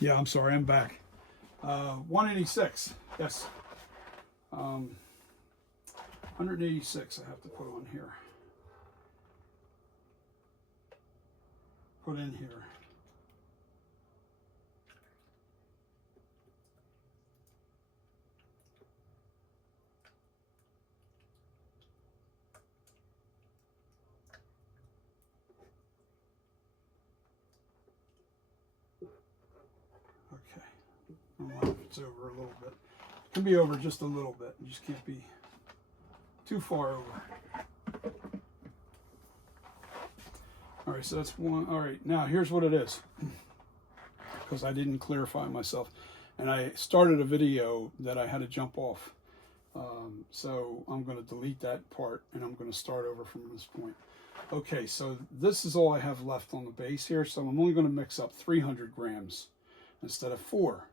Yeah, I'm sorry, I'm back. 186, yes. 186 I have to put on here. Put in here. Okay. I don't know if it's over a little bit. It can be over just a little bit. You just can't be too far over. All right, so that's one. All right, now here's what it is, because I didn't clarify myself. And I started a video that I had to jump off. So I'm going to delete that part and I'm going to start over from this point. Okay, so this is all I have left on the base here. So I'm only going to mix up 300 grams instead of 4.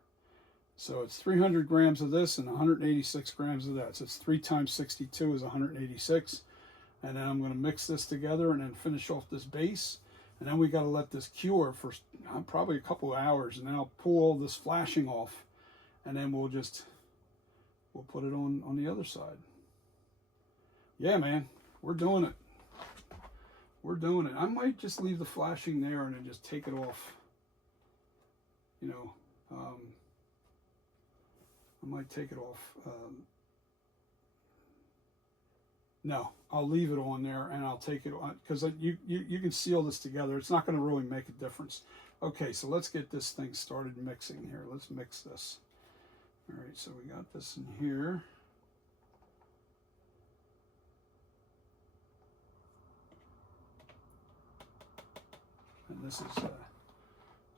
So it's 300 grams of this and 186 grams of that. So it's 3 times 62 is 186. And then I'm going to mix this together and then finish off this base. And then we got to let this cure for probably a couple of hours. And then I'll pull all this flashing off. And then we'll put it on the other side. Yeah, man, we're doing it. We're doing it. I might just leave the flashing there and then just take it off. You know, I might take it off. No, I'll leave it on there and I'll take it on, because you can seal this together. It's not going to really make a difference. Okay, so let's get this thing started mixing here. Let's mix this. All right, so we got this in here. And this is,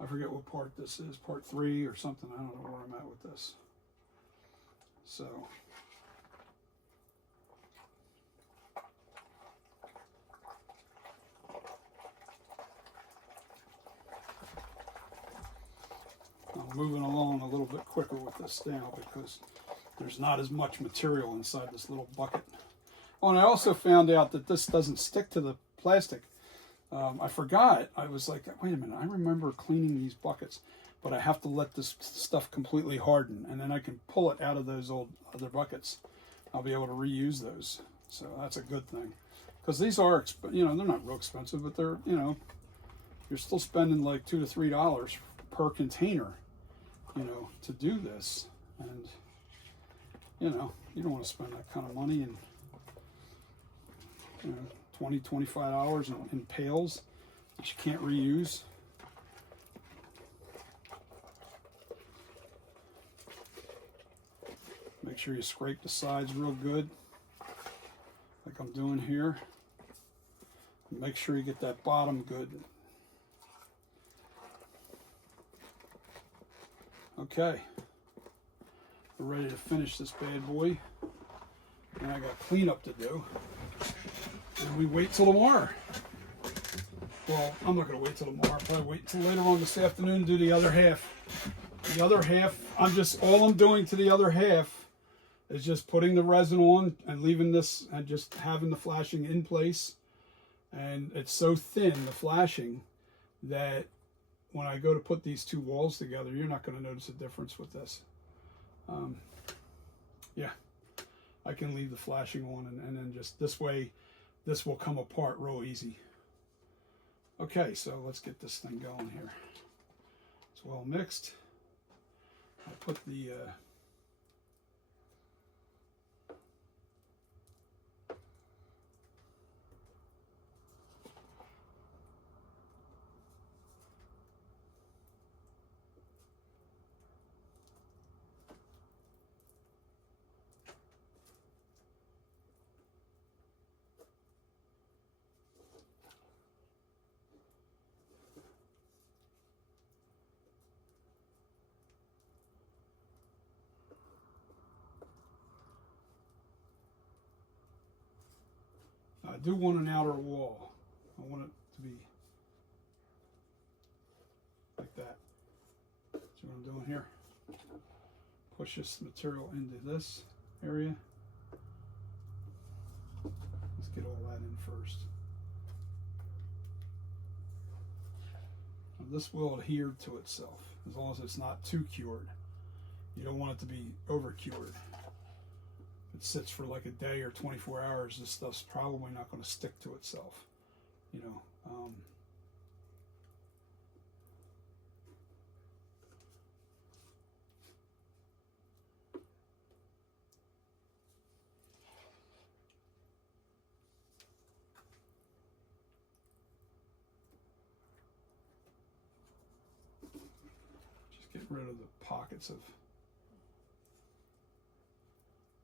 I forget what part this is, part 3 or something. I don't know where I'm at with this. So, I'm moving along a little bit quicker with this now because there's not as much material inside this little bucket. Oh, and I also found out that this doesn't stick to the plastic. I forgot. I was like, wait a minute, I remember cleaning these buckets, but I have to let this stuff completely harden, and then I can pull it out of those old other buckets. I'll be able to reuse those. So that's a good thing. Because these are, you know, they're not real expensive, but they're, you know, you're still spending like $2 to $3 per container, you know, to do this. And, you know, you don't want to spend that kind of money and, you know, $20, $25 in pails that you can't reuse. Make sure you scrape the sides real good, like I'm doing here. And make sure you get that bottom good. Okay, we're ready to finish this bad boy. And I got cleanup to do. And we wait till tomorrow. Well, I'm not going to wait till tomorrow. I'll probably wait till later on this afternoon to do the other half. The other half, all I'm doing to the other half is just putting the resin on and leaving this and just having the flashing in place. And it's so thin, the flashing, that when I go to put these two walls together, you're not going to notice a difference with this. Yeah, I can leave the flashing on and then just this way, this will come apart real easy. Okay, so let's get this thing going here. It's well mixed. I put the I do want an outer wall. I want it to be like that. See what I'm doing here? Push this material into this area. Let's get all that in first. And this will adhere to itself as long as it's not too cured. You don't want it to be over cured. If it sits for like a day or 24 hours, this stuff's probably not going to stick to itself. You know, just get rid of the pockets of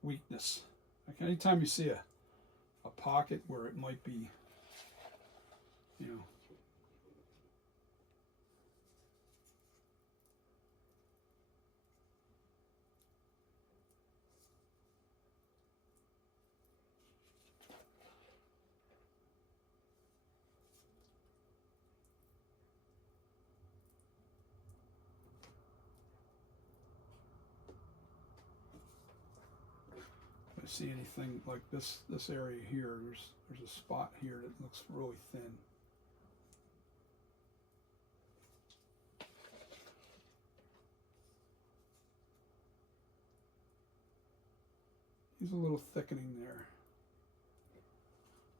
weakness. Like anytime you see a pocket where it might be, you know, if I see anything like this area here, there's a spot here that looks really thin. He's a little thickening there.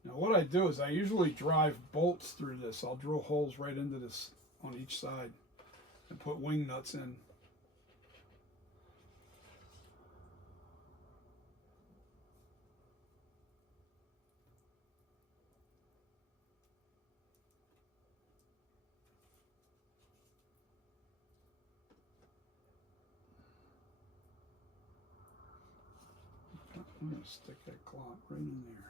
Now what I do is I usually drive bolts through this. I'll drill holes right into this on each side and put wing nuts in. I'm going to stick that clop right in there.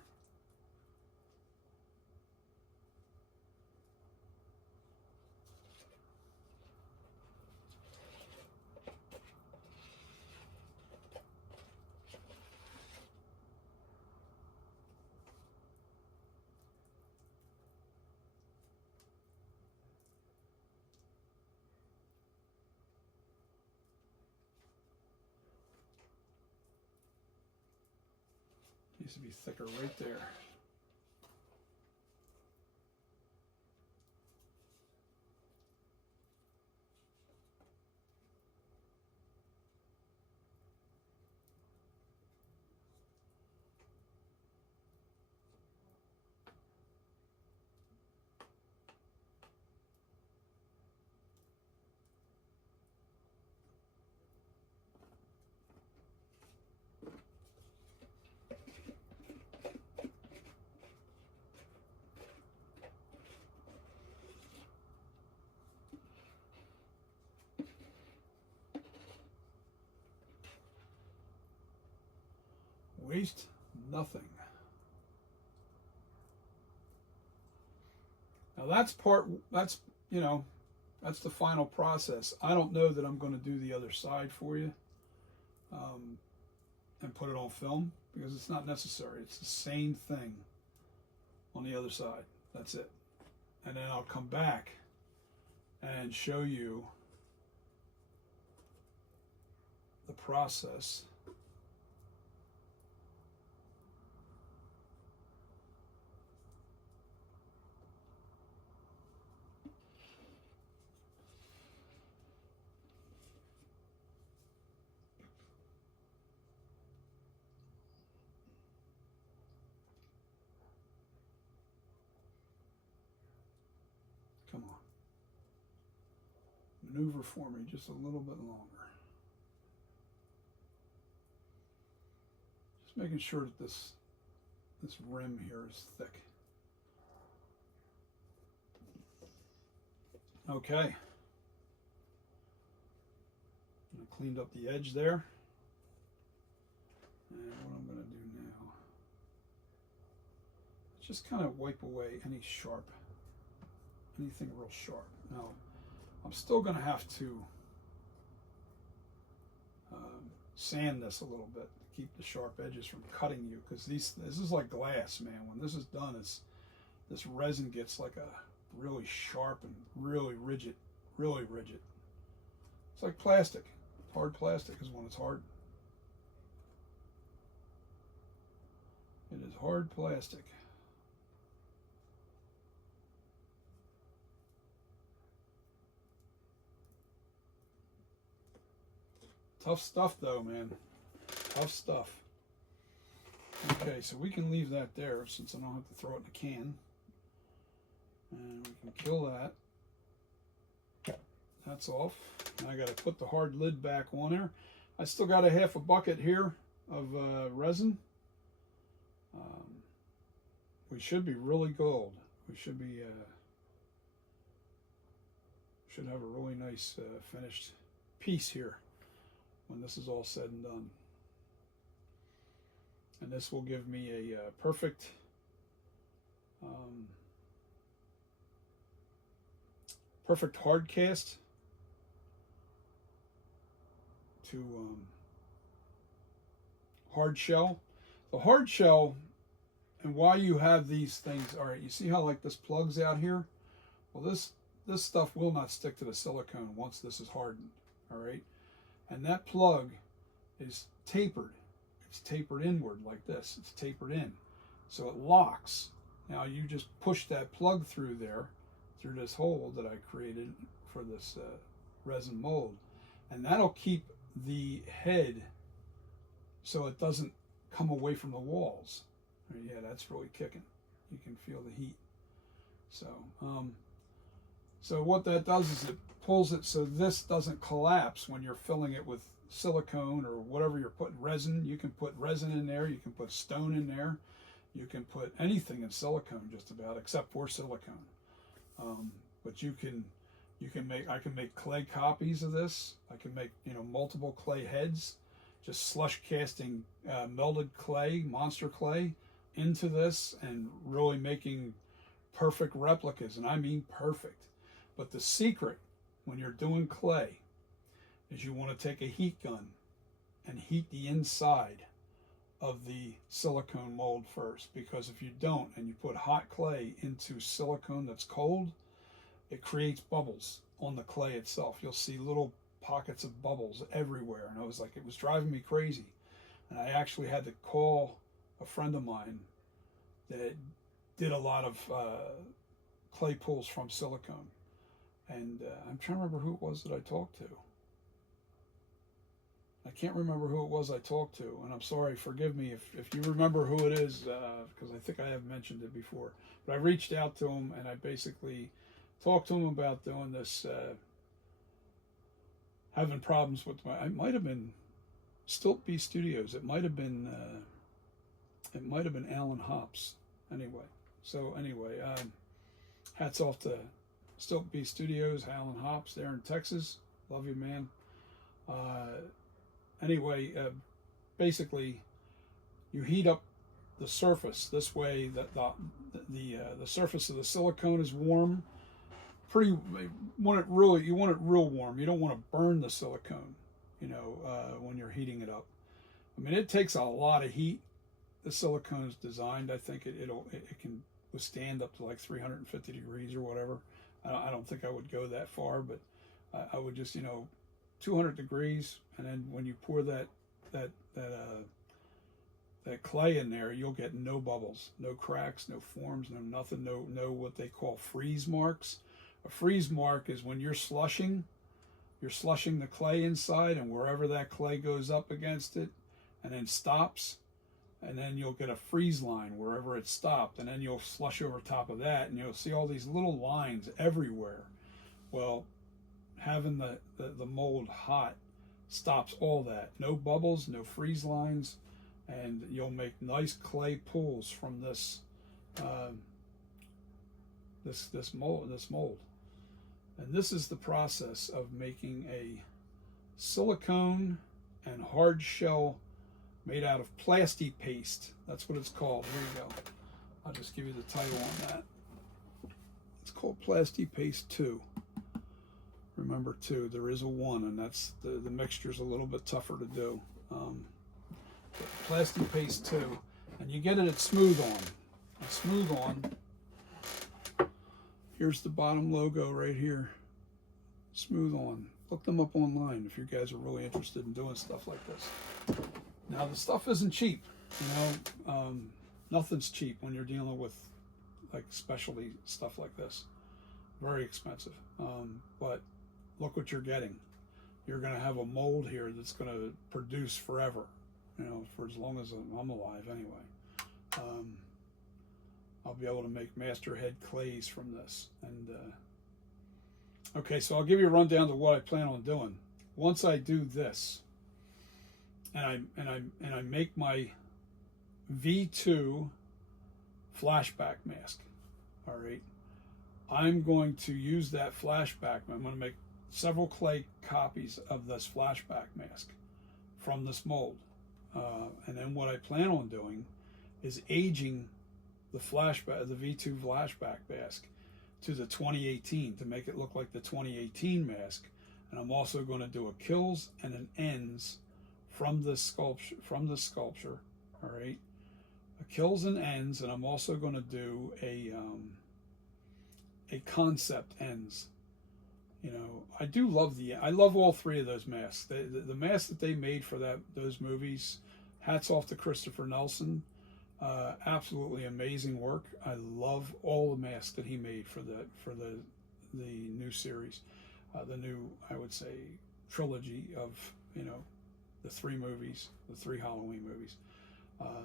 Needs to be thicker right there. Waste nothing. Now that's you know, that's the final process. I don't know that I'm going to do the other side for you and put it on film because it's not necessary. It's the same thing on the other side. That's it. And then I'll come back and show you the process. Come on. Maneuver for me just a little bit longer. Just making sure that this rim here is thick. Okay. I cleaned up the edge there. And what I'm going to do now is just kind of wipe away anything real sharp. Now, I'm still going to have to sand this a little bit to keep the sharp edges from cutting you, because this is like glass, man. When this is done, this resin gets like a really sharp and really rigid. It's like plastic. Hard plastic is when it's hard. It is hard plastic. Tough stuff though, man. Tough stuff. Okay, so we can leave that there since I don't have to throw it in a can. And we can kill that. That's off. Now I got to put the hard lid back on there. I still got a half a bucket here of resin. We should be really gold. We should be should have a really nice finished piece here when this is all said and done. And this will give me a perfect perfect hard cast to hard shell. The hard shell, and why you have these things, all right, you see how like this plugs out here? Well, this stuff will not stick to the silicone once this is hardened, all right? And that plug is tapered. It's tapered inward like this. It's tapered in. So it locks. Now you just push that plug through there, through this hole that I created for this resin mold. And that'll keep the head so it doesn't come away from the walls. Yeah, that's really kicking. You can feel the heat. So, so what that does is it pulls it so this doesn't collapse when you're filling it with silicone or whatever you're putting resin. You can put resin in there. You can put stone in there. You can put anything in silicone just about, except for silicone. But you can make, I can make clay copies of this. I can make, you know, multiple clay heads, just slush casting melted clay, monster clay into this and really making perfect replicas. And I mean perfect. But the secret when you're doing clay is you want to take a heat gun and heat the inside of the silicone mold first, because if you don't and you put hot clay into silicone that's cold, it creates bubbles on the clay itself. You'll see little pockets of bubbles everywhere, and I was like, it was driving me crazy. And I actually had to call a friend of mine that did a lot of clay pools from silicone, and I'm trying to remember who it was that I talked to. I can't remember who it was I talked to, and I'm sorry, forgive me if you remember who it is, because I think I have mentioned it before. But I reached out to him, and I basically talked to him about doing this, having problems with my, it might have been Stilt B Studios, it might have been Alan Hops, anyway. So anyway, hats off to Stilt B Studios, Alan Hops there in Texas. Love you, man. Anyway, basically, you heat up the surface this way that the surface of the silicone is warm. You want it real warm. You don't want to burn the silicone, you know, when you're heating it up. I mean, it takes a lot of heat. The silicone is designed, I think it can withstand up to like 350 degrees or whatever. I don't think I would go that far, but I would just, you know, 200 degrees, and then when you pour that clay in there, you'll get no bubbles, no cracks, no forms, no nothing, no what they call freeze marks. A freeze mark is when you're slushing the clay inside, and wherever that clay goes up against it and then stops, and then you'll get a freeze line wherever it stopped, and then you'll slush over top of that, and you'll see all these little lines everywhere. Well, having the mold hot stops all that. No bubbles, no freeze lines, and you'll make nice clay pools from this this mold. And this is the process of making a silicone and hard shell made out of plasti paste. That's what it's called. Here you go. I'll just give you the title on that. It's called Plasti Paste 2. Remember 2, there is a 1, and that's the mixture's a little bit tougher to do. Plasti Paste 2, and you get it at Smooth On. At Smooth On, here's the bottom logo right here. Smooth On. Look them up online if you guys are really interested in doing stuff like this. Now, the stuff isn't cheap. You know, nothing's cheap when you're dealing with like specialty stuff like this. Very expensive. But look what you're getting. you're going to have a mold here that's going to produce forever, you know, for as long as I'm alive anyway. I'll be able to make master head clays from this. And okay, so I'll give you a rundown to what I plan on doing. Once I do this, and I make my V2 flashback mask, all right, I'm going to use that flashback. I'm going to make several clay copies of this flashback mask from this mold. And then what I plan on doing is aging the flashback, the V2 flashback mask to the 2018 to make it look like the 2018 mask. And I'm also going to do a kills and an ends from this sculpture, all right, a kills and ends, and I'm also going to do a concept ends. You know, I love all three of those masks. The mask that they made for those movies, hats off to Christopher Nelson. Absolutely amazing work. I love all the masks that he made for the new series, the new, I would say, trilogy of, you know, the three movies, the three Halloween movies.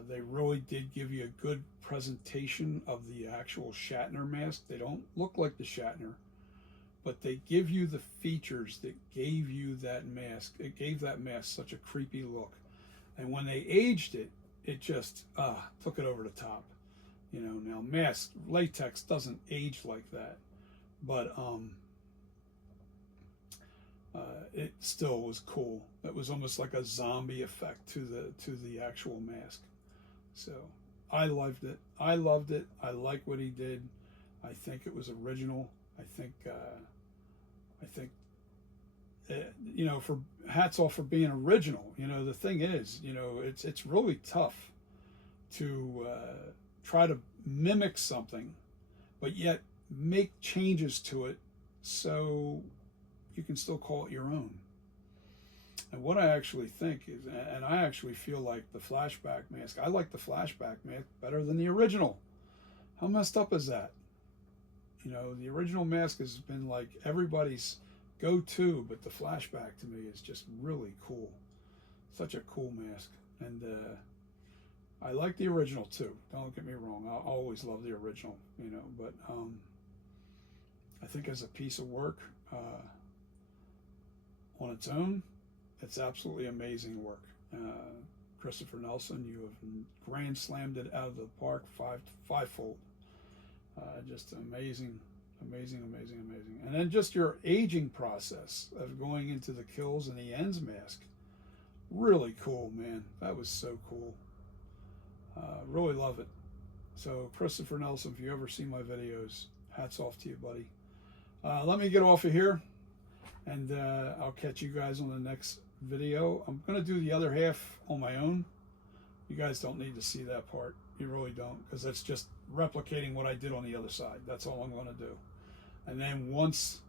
They really did give you a good presentation of the actual Shatner mask. They don't look like the Shatner, but they give you the features that gave you that mask. It gave that mask such a creepy look. And when they aged it, it just took it over the top. You know, now mask, latex doesn't age like that, but it still was cool. It was almost like a zombie effect to the actual mask. So I loved it. I like what he did. I think it was original. I think you know, for hats off for being original. You know, the thing is, you know, it's really tough to try to mimic something, but yet make changes to it so you can still call it your own. And what I actually think is, and I actually feel like the flashback mask, I like the flashback mask better than the original. How messed up is that? You know, the original mask has been like everybody's go-to, but the flashback to me is just really cool. Such a cool mask. And I like the original too. Don't get me wrong. I always love the original, you know, but I think as a piece of work on its own, it's absolutely amazing work. Christopher Nelson, you have grand slammed it out of the park fivefold. Just amazing. And then just your aging process of going into the kills and the ends mask. Really cool, man. That was so cool. Really love it. So Christopher Nelson, if you ever see my videos, hats off to you, buddy. Let me get off of here, and I'll catch you guys on the next video. I'm going to do the other half on my own. You guys don't need to see that part. You really don't, because that's just replicating what I did on the other side. That's all I'm going to do. And then once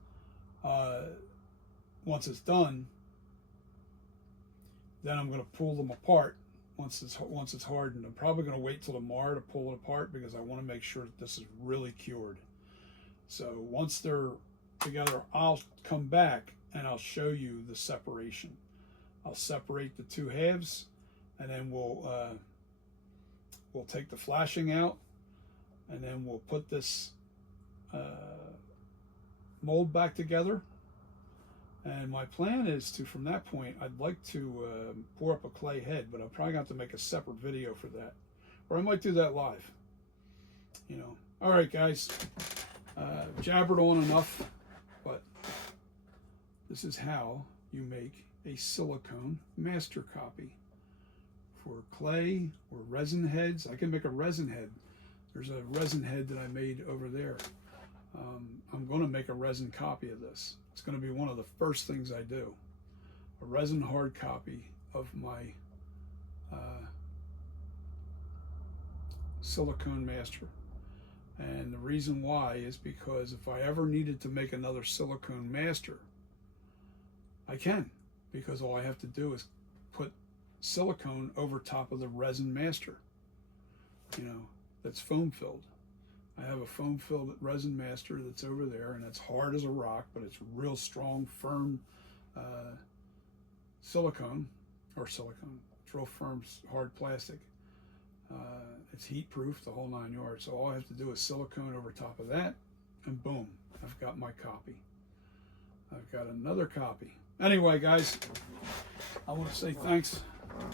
it's done, then I'm going to pull them apart once it's hardened. I'm probably going to wait till tomorrow to pull it apart because I want to make sure that this is really cured. So once they're together, I'll come back and I'll show you the separation. I'll separate the two halves, and then we'll take the flashing out, and then we'll put this mold back together. And my plan is to, from that point, I'd like to pour up a clay head, but I'm probably going to have to make a separate video for that, or I might do that live. You know. All right, guys. Jabbered on enough, but this is how you make a silicone master copy for clay or resin heads. I can make a resin head. There's a resin head that I made over there. I'm going to make a resin copy of this. It's going to be one of the first things I do. A resin hard copy of my silicone master. And the reason why is because if I ever needed to make another silicone master, I can, because all I have to do is put silicone over top of the resin master, you know, that's foam filled. I have a foam filled resin master that's over there, and it's hard as a rock, but it's real strong, firm silicone, it's real firm, hard plastic. It's heat proof, the whole 9 yards. So all I have to do is silicone over top of that, and boom, I've got my copy. I've got another copy. Anyway, guys, I want to say thanks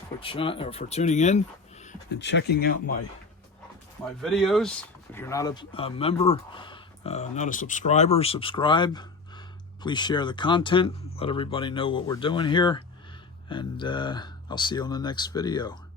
for tuning in and checking out my videos. If you're not a member, not a subscriber, subscribe. Please share the content. Let everybody know what we're doing here. And I'll see you on the next video.